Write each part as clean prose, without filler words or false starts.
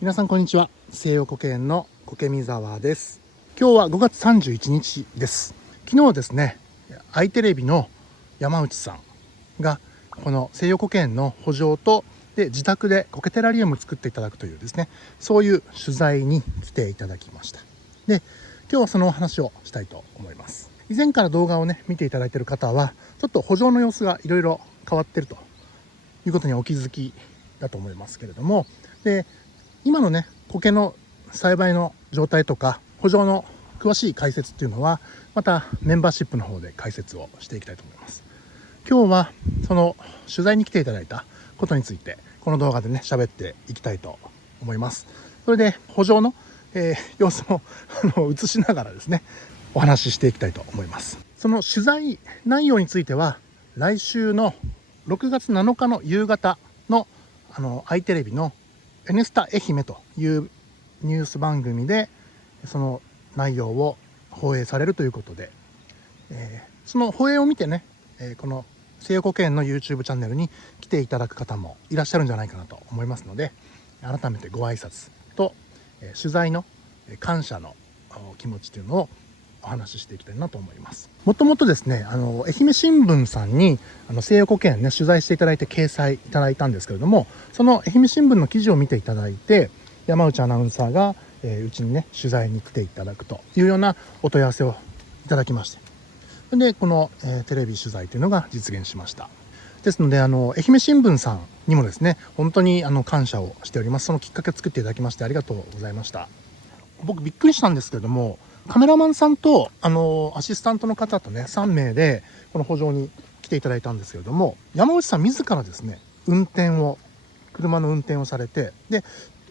皆さんこんにちは。西洋苔園の苔見沢です。今日は5月31日です。昨日ですね、アイテレビの山内さんがこの西洋苔園の圃場と自宅で苔テラリウムを作っていただくというですね、そういう取材に来ていただきました。で、今日はそのお話をしたいと思います。以前から動画をね見ていただいている方はちょっと圃場の様子がいろいろ変わっているということにお気づきだと思いますけれども、で今のね苔の栽培の状態とか圃場の詳しい解説っていうのはまたメンバーシップの方で解説をしていきたいと思います。今日はその取材に来ていただいたことについてこの動画でね喋っていきたいと思います。それで圃場の、様子も映しながらですねお話ししていきたいと思います。その取材内容については来週の6月7日の夕方のアイテレビの N スタ愛媛というニュース番組でその内容を放映されるということで、その放映を見てね、この西洋苔園の YouTube チャンネルに来ていただく方もいらっしゃるんじゃないかなと思いますので、改めてご挨拶と、取材の感謝の気持ちというのをお話ししていきたいなと思います。もともとですね愛媛新聞さんに西洋苔園ね取材していただいて掲載いただいたんですけれども、その愛媛新聞の記事を見ていただいて山内アナウンサーがうちにね取材に来ていただくというようなお問い合わせをいただきまして、でこの、テレビ取材というのが実現しました。ですので愛媛新聞さんにもですね本当に感謝をしております。そのきっかけを作っていただきましてありがとうございました。僕びっくりしたんですけれども、カメラマンさんとアシスタントの方とね3名でこの圃場に来ていただいたんですけれども、山内さん自らですね車の運転をされて、で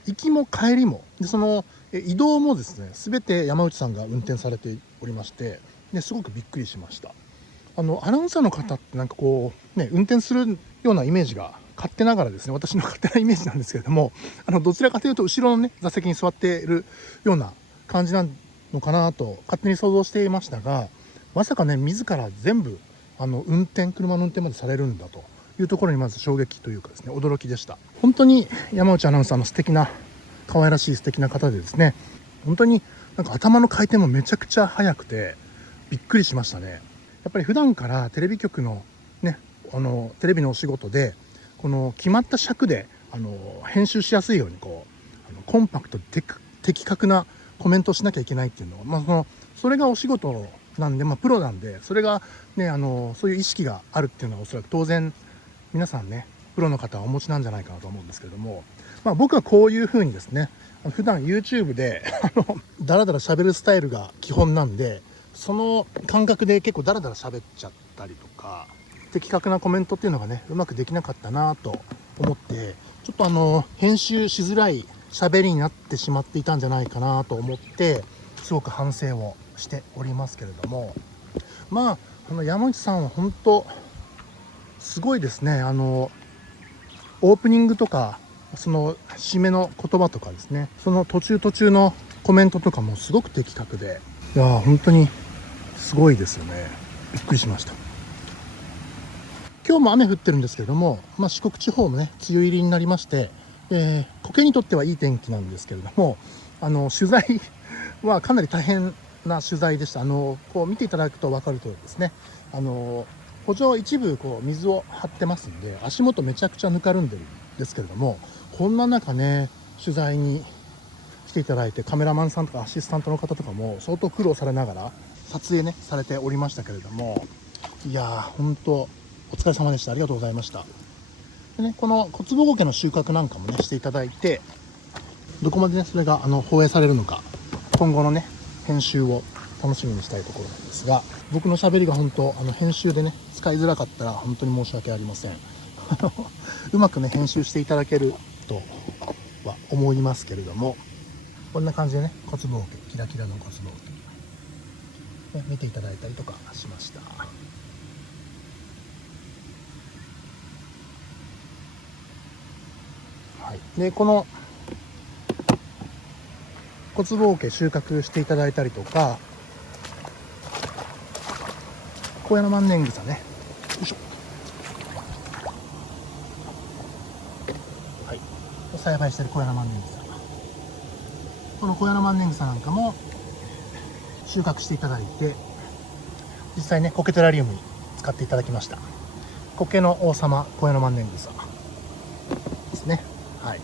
行きも帰りもでその移動もですね全て山内さんが運転されておりまして、ですごくびっくりしました。アナウンサーの方ってなんかこうね運転するようなイメージが勝手ながらですね、私の勝手なイメージなんですけれども、どちらかというと後ろのね座席に座っているような感じなのかなと勝手に想像していましたが、まさかね自ら全部車の運転までされるんだというところにまず衝撃というかですね驚きでした。本当に山内アナウンサーの素敵な可愛らしい素敵な方でですね、本当になんか頭の回転もめちゃくちゃ速くてびっくりしましたね。やっぱり普段からテレビ局のねテレビのお仕事でこの決まった尺で編集しやすいようにこうコンパクトで的確なコメントをしなきゃいけないっていうのは、それがお仕事なんで、プロなんでそれがねそういう意識があるっていうのはおそらく当然皆さんねプロの方はお持ちなんじゃないかなと思うんですけれども、僕はこういう風にですね普段 YouTube でダラダラ喋るスタイルが基本なんで、その感覚で結構ダラダラ喋っちゃったりとか的確なコメントっていうのがねうまくできなかったなと思って、ちょっと編集しづらい喋りになってしまっていたんじゃないかなと思ってすごく反省をしておりますけれども、山内さんは本当すごいですね。オープニングとかその締めの言葉とかですね、その途中のコメントとかもすごく的確で、いや本当にすごいですよね。びっくりしました。今日も雨降ってるんですけれども、四国地方もね梅雨入りになりまして、苔にとってはいい天気なんですけれども、取材はかなり大変な取材でした。こう見ていただくと分かるとおりですね、圃場一部こう水を張ってますんで足元めちゃくちゃぬかるんでるんですけれども、こんな中ね取材に来ていただいてカメラマンさんとかアシスタントの方とかも相当苦労されながら撮影ねされておりましたけれども、いやー本当お疲れ様でした。ありがとうございました。でね、この小坪苔の収穫なんかもねしていただいて、どこまでねそれが放映されるのか今後のね編集を楽しみにしたいところなんですが、僕の喋りが本当編集でね使いづらかったら本当に申し訳ありませんうまくね編集していただけるとは思いますけれども、こんな感じでね小坪苔キラキラの小坪苔、ね、見ていただいたりとかしました。はい、でこの小坪苔収穫していただいたりとか、高野万年草ね、よいしょ、はい、栽培してる高野万年草この小屋の万年草なんかも収穫していただいて、実際ね苔テラリウムに使っていただきました。苔の王様小屋の万年草ですね。はい、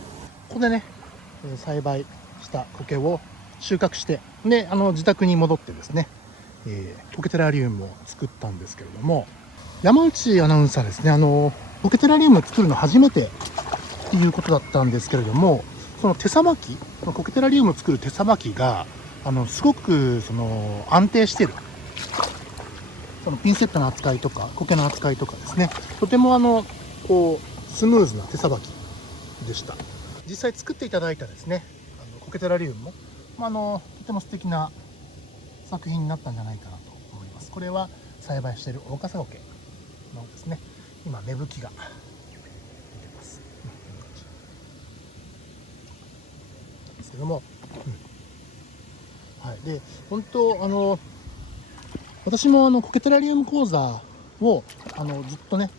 ここでね栽培した苔を収穫して、で自宅に戻ってですね、苔テラリウムを作ったんですけれども、山内アナウンサーですね、苔テラリウムを作るの初めてっていうことだったんですけれども、その手さばき、苔テラリウムを作る手さばきがすごく安定してる。そのピンセットの扱いとか苔の扱いとかですね、とてもこうスムーズな手さばきでした。実際作っていただいたですね苔テラリウムも、とても素敵な作品になったんじゃないかなと思います。これは栽培している大笠苔のですね、今芽吹きが出てます、ですけども、はい、で本当私も苔テラリウム講座をずっとね、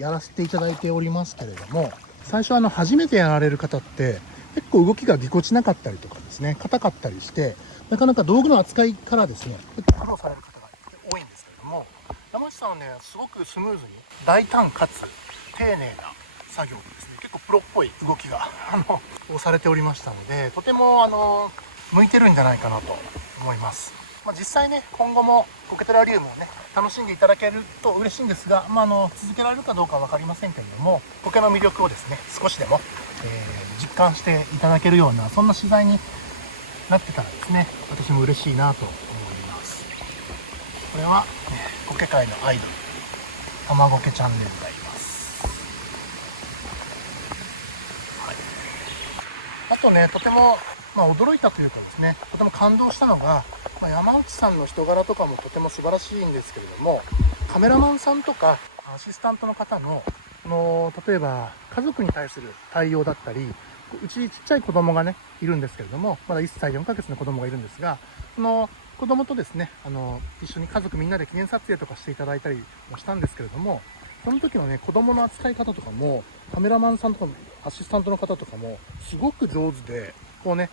やらせていただいておりますけれども、最初初めてやられる方って結構動きがぎこちなかったりとかですね、硬かったりして、なかなか道具の扱いからですね苦労される方が多いんですけれども、山内さんはねすごくスムーズに大胆かつ丁寧な作業でですね、結構プロっぽい動きがをされておりましたので、とても向いてるんじゃないかなと思います。実際ね今後も苔テラリウムをね楽しんでいただけると嬉しいんですが、続けられるかどうかは分かりませんけれども、苔の魅力をですね少しでも、実感していただけるようなそんな取材になってたらですね、私も嬉しいなと思います。これは、苔界のアイドルたまごけチャンネルになります。はい、あとねとても驚いたというかですね、とても感動したのが、山内さんの人柄とかもとても素晴らしいんですけれども、カメラマンさんとかアシスタントの方の例えば家族に対する対応だったり、うちちっちゃい子供がねいるんですけれども、まだ1歳4ヶ月の子供がいるんですが、その子供とですね一緒に家族みんなで記念撮影とかしていただいたりもしたんですけれども、その時のね子供の扱い方とかもカメラマンさんとかアシスタントの方とかもすごく上手で、こうね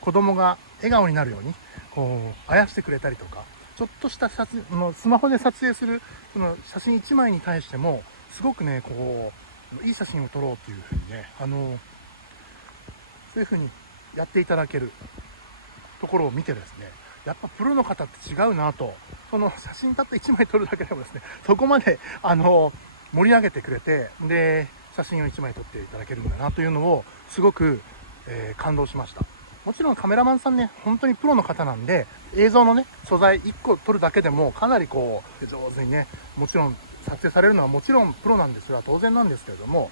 子供が笑顔になるようにこうあやしてくれたりとか、ちょっとしたスマホで撮影するその写真1枚に対してもすごくねこういい写真を撮ろうっていうふうにねそういうふうにやっていただけるところを見てですね、やっぱプロの方って違うなと、その写真たった1枚撮るだけでもですねそこまで盛り上げてくれて、で写真を1枚撮っていただけるんだなというのをすごく、感動しました。もちろんカメラマンさんね本当にプロの方なんで、映像のね素材1個撮るだけでもかなりこう上手にね、もちろん撮影されるのはもちろんプロなんですが当然なんですけれども、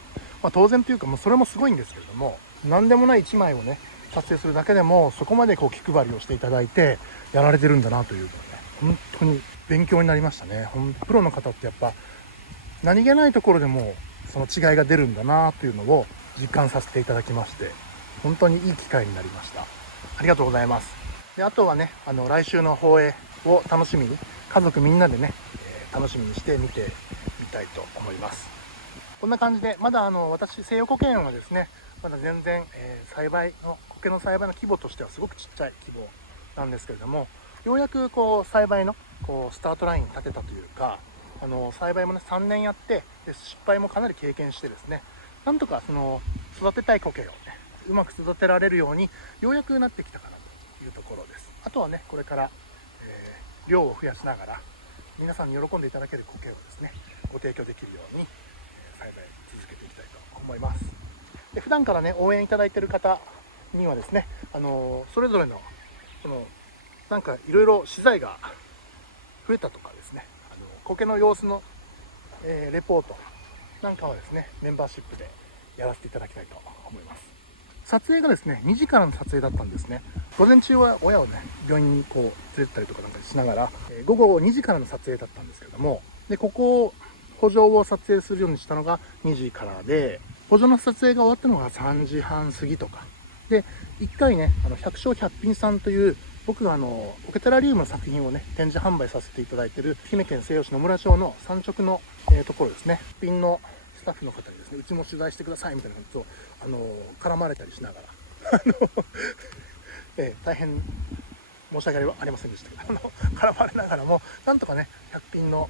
当然というかもうそれもすごいんですけれども、何でもない1枚をね撮影するだけでもそこまでこう気配りをしていただいてやられてるんだなというのがね本当に勉強になりましたね。プロの方ってやっぱ何気ないところでもその違いが出るんだなというのを実感させていただきまして、本当にいい機会になりました。ありがとうございます。であとはね来週の放映を楽しみに家族みんなでね、楽しみにして見てみたいと思います。こんな感じでまだ私西洋苔園はですねまだ全然、苔の栽培の規模としてはすごくちっちゃい規模なんですけれども、ようやくこう栽培のこうスタートラインに立てたというか、栽培もね3年やってで失敗もかなり経験してですね、なんとか育てたい苔をねうまく育てられるようにようやくなってきたかなというところです。あとはねこれから、量を増やしながら皆さんに喜んでいただける苔をですねご提供できるように栽培続けていきたいと思います。で普段からね応援いただいている方にはですね、それぞれのなんかいろいろ資材が増えたとかですね、苔の様子の、レポートなんかはですねメンバーシップでやらせていただきたいと思います。撮影がですね2時からの撮影だったんですね。午前中は親をね病院にこう連れてったりとかなんかしながら、午後2時からの撮影だったんですけれども、でここを補助を撮影するようにしたのが2時からで、補助の撮影が終わったのが3時半過ぎとかで、1回ね百姓百品さんという僕が苔テラリウムの作品をね展示販売させていただいている愛媛県西予市野村町の産直の、ところですね、ピンのスタッフの方にですねうちも取材してくださいみたいなことを絡まれたりしながら大変申し訳ありませんでしたけど絡まれながらもなんとかね100品の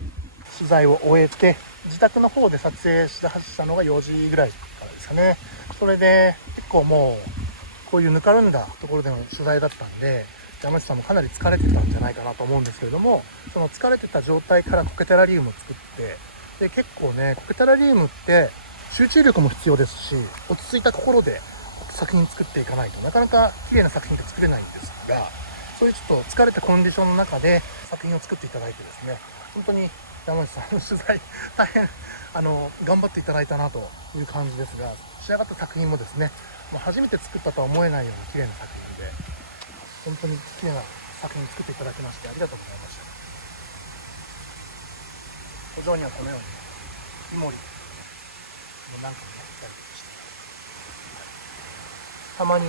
取材を終えて自宅の方で撮影したのが4時ぐらいからですかね。それで結構もうこういうぬかるんだところでの取材だったんで山内さんもかなり疲れてたんじゃないかなと思うんですけれども、その疲れてた状態からコケテラリウムを作って、で結構ねコケテラリウムって集中力も必要ですし落ち着いた心で作品作っていかないとなかなか綺麗な作品って作れないんですが、そういうちょっと疲れたコンディションの中で作品を作っていただいてですね、本当に山内さんの取材大変頑張っていただいたなという感じですが、仕上がった作品もですね初めて作ったとは思えないような綺麗な作品で本当に綺麗な作品作っていただきましてありがとうございました。補助にはこのようにイモリのなんかもねやったりして、たまに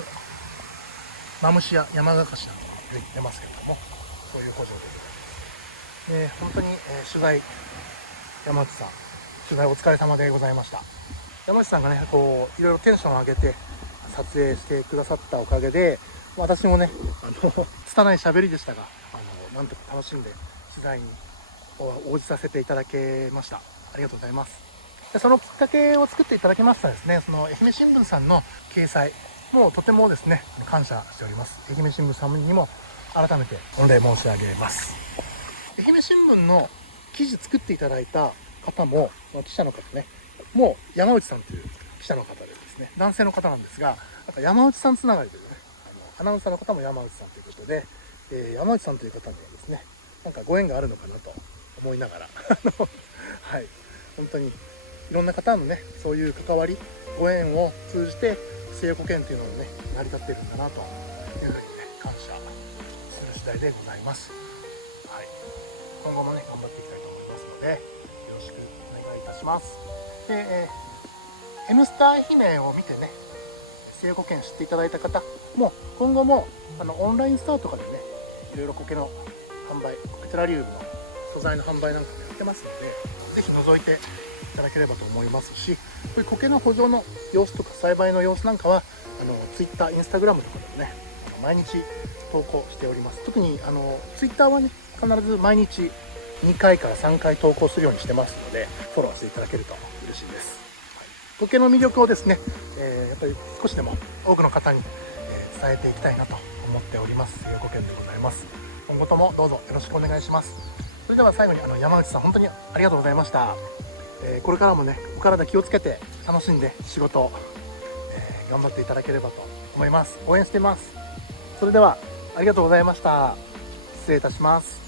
マムシや山がかしなんかも出ますけれども、そういう補助でございます。本当に、取材山内さん取材お疲れ様でございました。山内さんがねこういろいろテンションを上げて撮影してくださったおかげで私もね拙い喋りでしたがなんとか楽しんで取材に応じさせていただけました。ありがとうございます。でそのきっかけを作っていただきましたですね、その愛媛新聞さんの掲載もうとてもですね感謝しております。愛媛新聞さんにも改めて御礼申し上げます。愛媛新聞の記事作っていただいた方も記者の方ねもう山内さんという記者の方でですね男性の方なんですが、なんか山内さんつながりというねアナウンサーの方も山内さんということで、山内さんという方にはですねなんかご縁があるのかなと思いながらはい本当にいろんな方のねそういう関わりご縁を通じて西予古剣というのがね成り立っているんだなというふうにね感謝する次第でございます。はい、今後もね頑張っていきたいと思いますのでよろしくお願いいたします。で、N スター愛媛を見てね西予古剣知っていただいた方も今後もオンラインスターとかでねいろいろ苔の販売コケテラリウムの素材の販売なんかもやってますのでぜひ覗いていただければと思いますし、こういう苔の補助の様子とか栽培の様子なんかはTwitter、Instagram とかでもね毎日投稿しております。特にTwitter はね必ず毎日2回から3回投稿するようにしてますのでフォローしていただけると嬉しいです。苔の魅力をですね、やっぱり少しでも多くの方に、伝えていきたいなと思っております。西予古剣でございます。今後ともどうぞよろしくお願いします。それでは最後に山内さん本当にありがとうございました。これからもねお体気をつけて楽しんで仕事を、頑張っていただければと思います。応援しています。それではありがとうございました。失礼いたします。